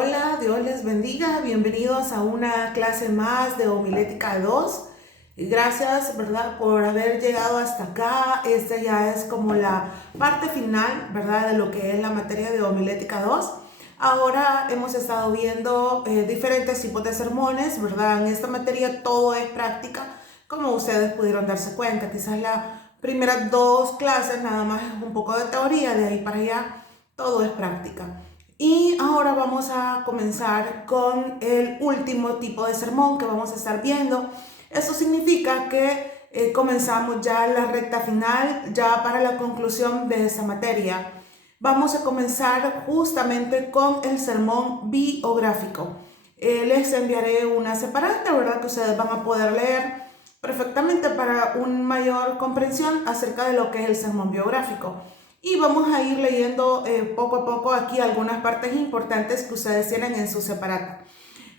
Hola, Dios les bendiga. Bienvenidos a una clase más de Homilética 2. Y gracias, ¿verdad?, por haber llegado hasta acá. Esta ya es como la parte final, ¿verdad?, de lo que es la materia de Homilética 2. Ahora hemos estado viendo diferentes tipos de sermones, ¿verdad? En esta materia todo es práctica, como ustedes pudieron darse cuenta. Quizás las primeras dos clases nada más es un poco de teoría, de ahí para allá todo es práctica. Y ahora vamos a comenzar con el último tipo de sermón que vamos a estar viendo. Eso significa que comenzamos ya la recta final, ya para la conclusión de esta materia. Vamos a comenzar justamente con el sermón biográfico. Les enviaré una separata, ¿verdad?, que ustedes van a poder leer perfectamente para una mayor comprensión acerca de lo que es el sermón biográfico. Y vamos a ir leyendo poco a poco aquí algunas partes importantes que ustedes tienen en su separata.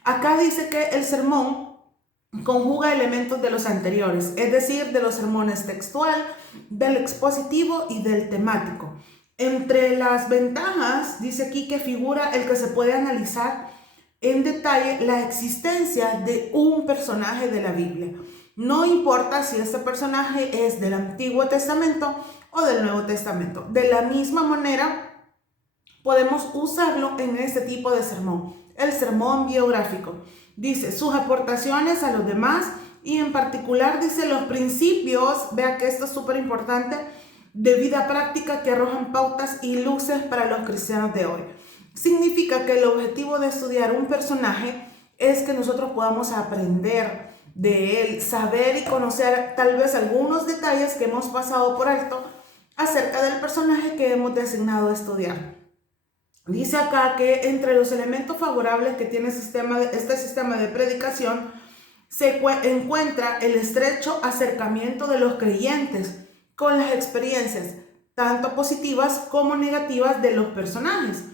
Acá dice que el sermón conjuga elementos de los anteriores, es decir, de los sermones textual, del expositivo y del temático. Entre las ventajas, dice aquí que figura el que se puede analizar en detalle la existencia de un personaje de la Biblia. No importa si este personaje es del Antiguo Testamento o del Nuevo Testamento. De la misma manera, podemos usarlo en este tipo de sermón, el sermón biográfico. Dice sus aportaciones a los demás y en particular dice los principios, vea que esto es súper importante, de vida práctica que arrojan pautas y luces para los cristianos de hoy. Significa que el objetivo de estudiar un personaje es que nosotros podamos aprender de él, saber y conocer tal vez algunos detalles que hemos pasado por alto acerca del personaje que hemos designado a estudiar. Dice acá que entre los elementos favorables que tiene este sistema de predicación se encuentra el estrecho acercamiento de los creyentes con las experiencias, tanto positivas como negativas, de los personajes.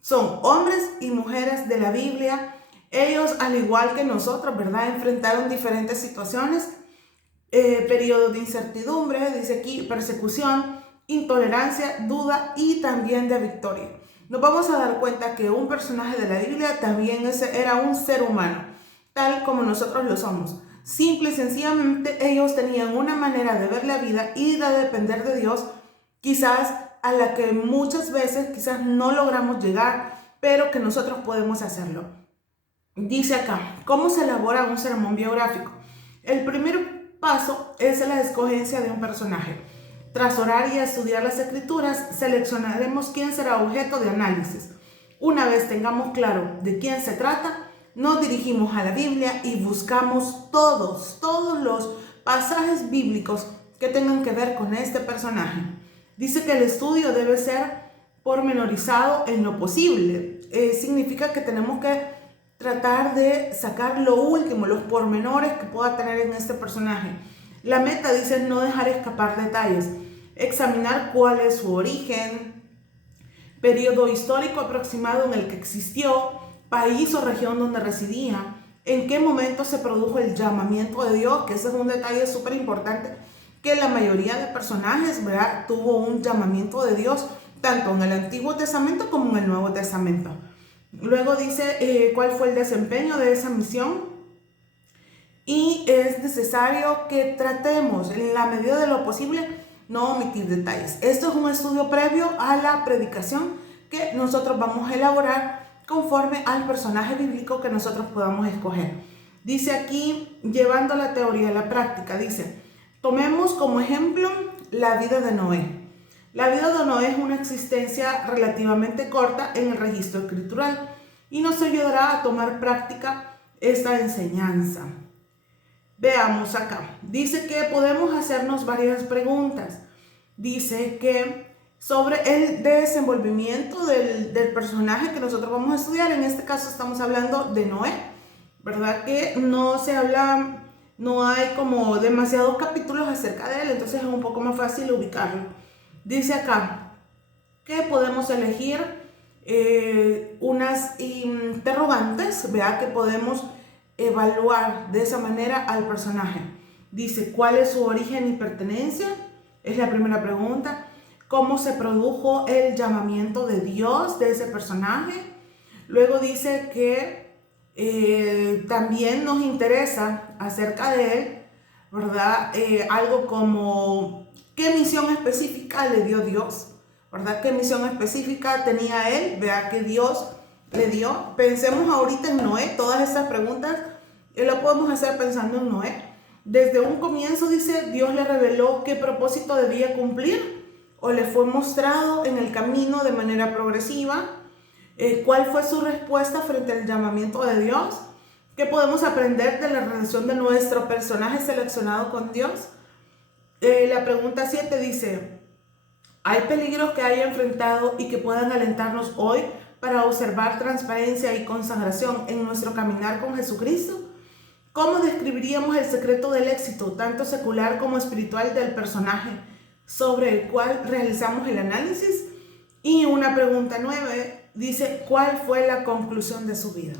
Son hombres y mujeres de la Biblia. Ellos, al igual que nosotros, ¿verdad?, enfrentaron diferentes situaciones, periodos de incertidumbre, dice aquí, persecución, intolerancia, duda y también de victoria. Nos vamos a dar cuenta que un personaje de la Biblia también era un ser humano, tal como nosotros lo somos. Simple y sencillamente ellos tenían una manera de ver la vida y de depender de Dios, quizás a la que muchas veces quizás no logramos llegar, pero que nosotros podemos hacerlo. Dice acá, ¿cómo se elabora un sermón biográfico? El primer paso es la escogencia de un personaje. Tras orar y estudiar las escrituras, seleccionaremos quién será objeto de análisis. Una vez tengamos claro de quién se trata, nos dirigimos a la Biblia y buscamos todos los pasajes bíblicos que tengan que ver con este personaje. Dice que el estudio debe ser pormenorizado en lo posible. Significa que tenemos que tratar de sacar lo último, los pormenores que pueda tener en este personaje. La meta, dice, no dejar escapar detalles, examinar cuál es su origen, periodo histórico aproximado en el que existió, país o región donde residía, en qué momento se produjo el llamamiento de Dios, que ese es un detalle súper importante, que la mayoría de personajes, ¿verdad?, tuvo un llamamiento de Dios, tanto en el Antiguo Testamento como en el Nuevo Testamento. Luego dice cuál fue el desempeño de esa misión, y es necesario que tratemos en la medida de lo posible no omitir detalles. Esto es un estudio previo a la predicación que nosotros vamos a elaborar conforme al personaje bíblico que nosotros podamos escoger. Dice aquí, llevando la teoría a la práctica, dice, tomemos como ejemplo la vida de Noé. La vida de Noé es una existencia relativamente corta en el registro escritural y nos ayudará a tomar práctica esta enseñanza. Veamos acá. Dice que podemos hacernos varias preguntas. Dice que sobre el desenvolvimiento del personaje que nosotros vamos a estudiar, en este caso estamos hablando de Noé, ¿verdad? Que no se habla, no hay como demasiados capítulos acerca de él, entonces es un poco más fácil ubicarlo. Dice acá que podemos elegir unas interrogantes, vea, que podemos evaluar de esa manera al personaje. Dice, ¿cuál es su origen y pertenencia? Es la primera pregunta. ¿Cómo se produjo el llamamiento de Dios de ese personaje? Luego dice que también nos interesa acerca de él, ¿verdad? Algo como qué misión específica le dio Dios, ¿verdad? ¿Qué misión específica tenía él? Vea que Dios le dio. Pensemos ahorita en Noé, todas esas preguntas lo podemos hacer pensando en Noé. Desde un comienzo dice, Dios le reveló qué propósito debía cumplir o le fue mostrado en el camino de manera progresiva. ¿Cuál fue su respuesta frente al llamamiento de Dios? ¿Qué podemos aprender de la relación de nuestro personaje seleccionado con Dios? La pregunta 7 dice, ¿hay peligros que haya enfrentado y que puedan alentarnos hoy para observar transparencia y consagración en nuestro caminar con Jesucristo? ¿Cómo describiríamos el secreto del éxito, tanto secular como espiritual, del personaje sobre el cual realizamos el análisis? Y una pregunta 9 dice, ¿cuál fue la conclusión de su vida?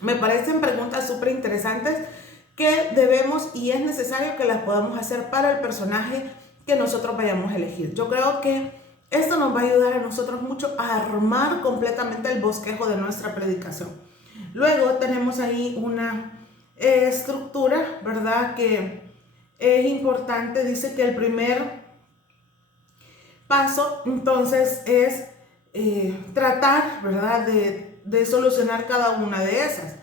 Me parecen preguntas súper interesantes que debemos y es necesario que las podamos hacer para el personaje que nosotros vayamos a elegir. Yo creo que esto nos va a ayudar a nosotros mucho a armar completamente el bosquejo de nuestra predicación. Luego tenemos ahí una estructura, ¿verdad? Que es importante. Dice que el primer paso entonces es tratar, ¿verdad? De solucionar cada una de esas.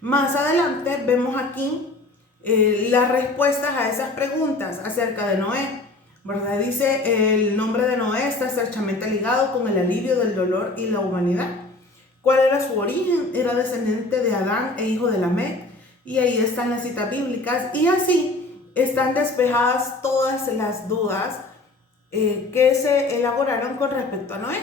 Más adelante vemos aquí las respuestas a esas preguntas acerca de Noé, ¿verdad? Dice, el nombre de Noé está estrechamente ligado con el alivio del dolor y la humanidad. ¿Cuál era su origen? Era descendiente de Adán e hijo de Lamec. Y ahí están las citas bíblicas. Y así están despejadas todas las dudas que se elaboraron con respecto a Noé.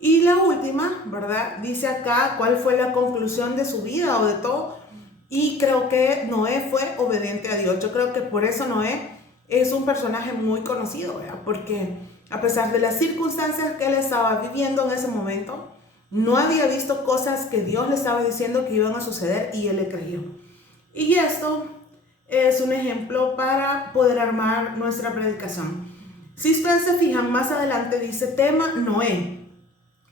Y la última, ¿verdad? Dice acá cuál fue la conclusión de su vida o de todo. Y creo que Noé fue obediente a Dios. Yo creo que por eso Noé es un personaje muy conocido, ¿verdad? Porque a pesar de las circunstancias que él estaba viviendo en ese momento, no había visto cosas que Dios le estaba diciendo que iban a suceder y él le creyó. Y esto es un ejemplo para poder armar nuestra predicación. Si ustedes se fijan, más adelante dice tema Noé,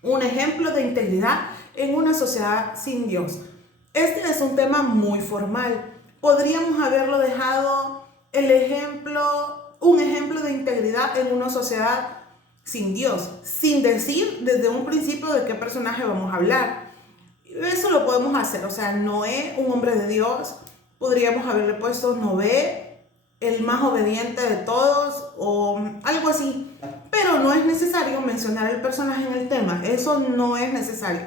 un ejemplo de integridad en una sociedad sin Dios. Este es un tema muy formal. Podríamos haberlo dejado un ejemplo de integridad en una sociedad sin Dios, sin decir desde un principio de qué personaje vamos a hablar. Eso lo podemos hacer, o sea, Noé, un hombre de Dios, podríamos haberle puesto Noé, el más obediente de todos, o algo así. Pero no es necesario mencionar el personaje en el tema, eso no es necesario.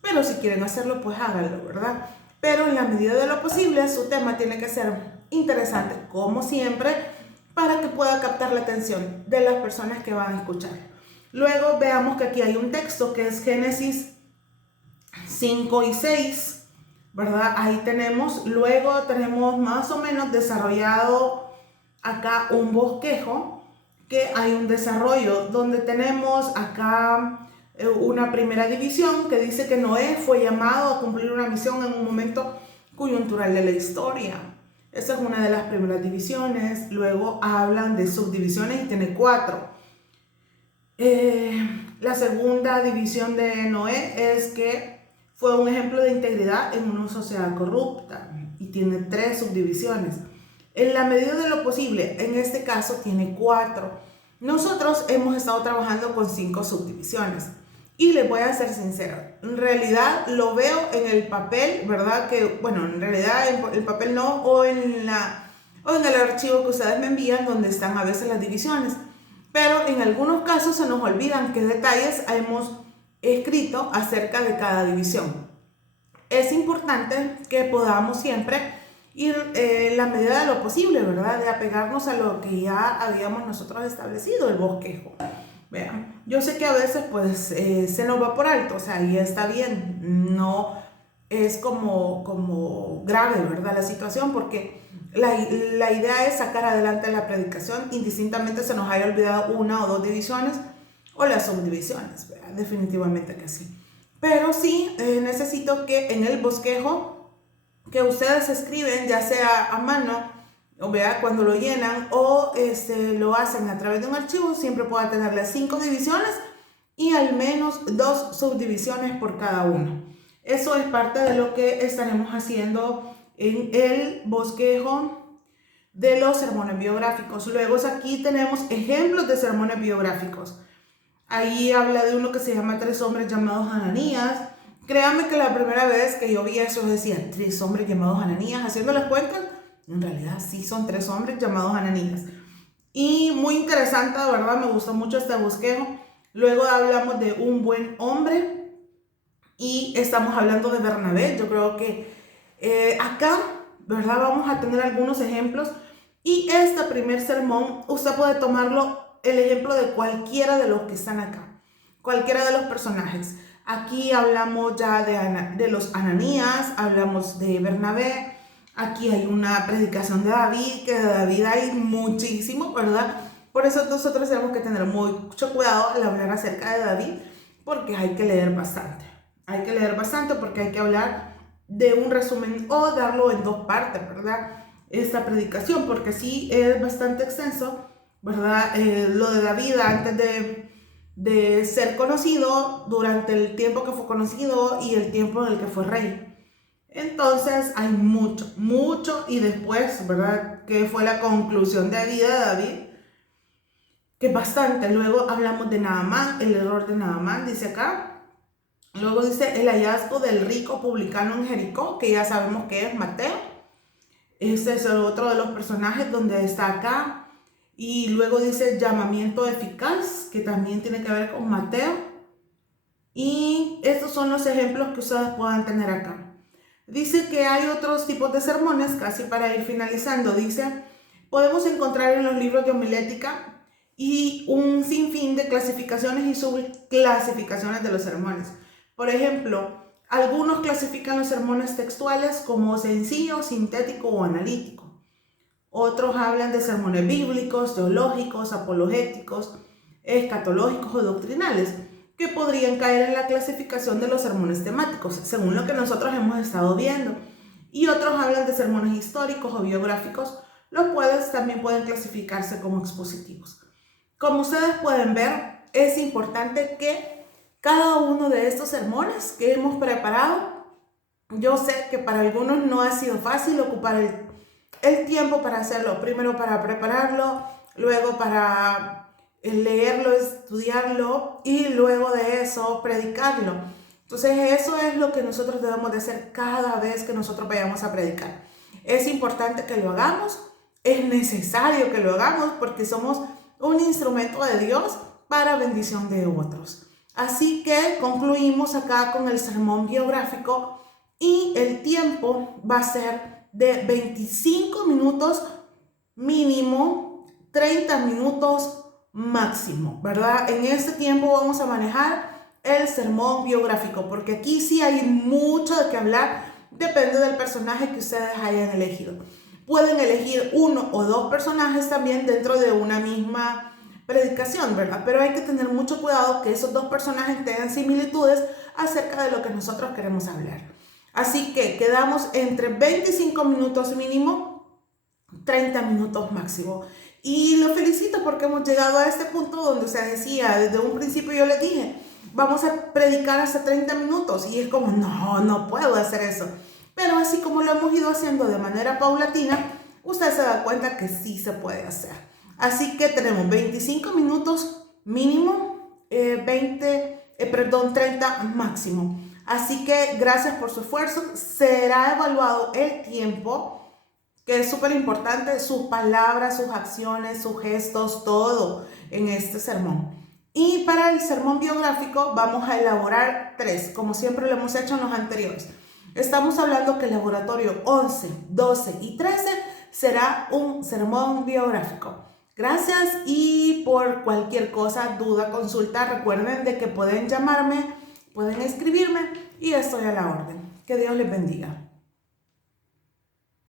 Pero si quieren hacerlo, pues háganlo, ¿verdad? Pero en la medida de lo posible, su tema tiene que ser interesante, como siempre, para que pueda captar la atención de las personas que van a escuchar. Luego veamos que aquí hay un texto que es Génesis 5 y 6, ¿verdad? Ahí luego tenemos más o menos desarrollado acá un bosquejo, que hay un desarrollo donde tenemos acá una primera división que dice que Noé fue llamado a cumplir una misión en un momento coyuntural de la historia. Esa es una de las primeras divisiones. Luego hablan de subdivisiones y tiene 4. La segunda división de Noé es que fue un ejemplo de integridad en una sociedad corrupta y tiene 3 subdivisiones. En la medida de lo posible, en este caso tiene 4. Nosotros hemos estado trabajando con 5 subdivisiones. Y les voy a ser sincera, en realidad lo veo en el papel, ¿verdad? Que, bueno, en realidad en el papel no, o en el archivo que ustedes me envían donde están a veces las divisiones. Pero en algunos casos se nos olvidan qué detalles hemos escrito acerca de cada división. Es importante que podamos siempre ir en la medida de lo posible, ¿verdad? De apegarnos a lo que ya habíamos nosotros establecido, el bosquejo. Vean, yo sé que a veces pues se nos va por alto, o sea, y está bien, no es como grave, ¿verdad? La situación, porque la idea es sacar adelante la predicación, indistintamente se nos haya olvidado 1 o 2 divisiones o las subdivisiones, ¿verdad? Definitivamente que sí. Pero sí necesito que en el bosquejo que ustedes escriben, ya sea a mano, o vea cuando lo llenan o lo hacen a través de un archivo, siempre pueda tener las 5 divisiones y al menos 2 subdivisiones por cada uno. Eso es parte de lo que estaremos haciendo en el bosquejo de los sermones biográficos. Luego aquí tenemos ejemplos de sermones biográficos. Ahí habla de uno que se llama 3 hombres llamados Ananías. Créanme que la primera vez que yo vi eso decía 3 hombres llamados Ananías. Haciendo las cuentas, en realidad sí son 3 hombres llamados Ananías. Y muy interesante, de verdad, me gustó mucho este bosquejo. Luego hablamos de un buen hombre y estamos hablando de Bernabé. Yo creo que acá, ¿verdad? Vamos a tener algunos ejemplos. Y este primer sermón, usted puede tomarlo el ejemplo de cualquiera de los que están acá, cualquiera de los personajes. Aquí hablamos ya de los Ananías, hablamos de Bernabé. Aquí hay una predicación de David, que de David hay muchísimo, ¿verdad? Por eso nosotros tenemos que tener mucho cuidado al hablar acerca de David, porque hay que leer bastante. Hay que leer bastante porque hay que hablar de un resumen o darlo en 2 partes, ¿verdad? Esta predicación, porque sí es bastante extenso, ¿verdad? Lo de David antes de ser conocido, durante el tiempo que fue conocido y el tiempo en el que fue rey. Entonces hay mucho, y después, ¿verdad? Que fue la conclusión de vida de David, que es bastante. Luego hablamos de Naamán, el error de Naamán, dice acá. Luego dice el hallazgo del rico publicano en Jericó, que ya sabemos que es Mateo. Ese es el otro de los personajes donde está acá. Y luego dice el llamamiento eficaz, que también tiene que ver con Mateo. Y estos son los ejemplos que ustedes puedan tener acá. Dice que hay otros tipos de sermones, casi para ir finalizando. Dice, podemos encontrar en los libros de homilética y un sinfín de clasificaciones y subclasificaciones de los sermones. Por ejemplo, algunos clasifican los sermones textuales como sencillo, sintético o analítico. Otros hablan de sermones bíblicos, teológicos, apologéticos, escatológicos o doctrinales, que podrían caer en la clasificación de los sermones temáticos, según lo que nosotros hemos estado viendo. Y otros hablan de sermones históricos o biográficos, los cuales también pueden clasificarse como expositivos. Como ustedes pueden ver, es importante que cada uno de estos sermones que hemos preparado, yo sé que para algunos no ha sido fácil ocupar el tiempo para hacerlo, primero para prepararlo, luego para leerlo, estudiarlo y luego de eso predicarlo. Entonces eso es lo que nosotros debemos de hacer cada vez que nosotros vayamos a predicar. Es importante que lo hagamos, es necesario que lo hagamos porque somos un instrumento de Dios para bendición de otros. Así que concluimos acá con el sermón biográfico y el tiempo va a ser de 25 minutos mínimo, 30 minutos máximo, ¿verdad? En este tiempo vamos a manejar el sermón biográfico, porque aquí sí hay mucho de qué hablar, depende del personaje que ustedes hayan elegido. Pueden elegir 1 o 2 personajes también dentro de una misma predicación, ¿verdad? Pero hay que tener mucho cuidado que esos 2 personajes tengan similitudes acerca de lo que nosotros queremos hablar. Así que quedamos entre 25 minutos mínimo, 30 minutos máximo. Y lo felicito porque hemos llegado a este punto donde se decía, desde un principio yo les dije, vamos a predicar hasta 30 minutos. Y es como, no puedo hacer eso. Pero así como lo hemos ido haciendo de manera paulatina, usted se da cuenta que sí se puede hacer. Así que tenemos 25 minutos mínimo, 30 máximo. Así que gracias por su esfuerzo. Será evaluado el tiempo, que es súper importante, sus palabras, sus acciones, sus gestos, todo en este sermón. Y para el sermón biográfico vamos a elaborar 3, como siempre lo hemos hecho en los anteriores. Estamos hablando que el laboratorio 11, 12 y 13 será un sermón biográfico. Gracias, y por cualquier cosa, duda, consulta, recuerden de que pueden llamarme, pueden escribirme y estoy a la orden. Que Dios les bendiga.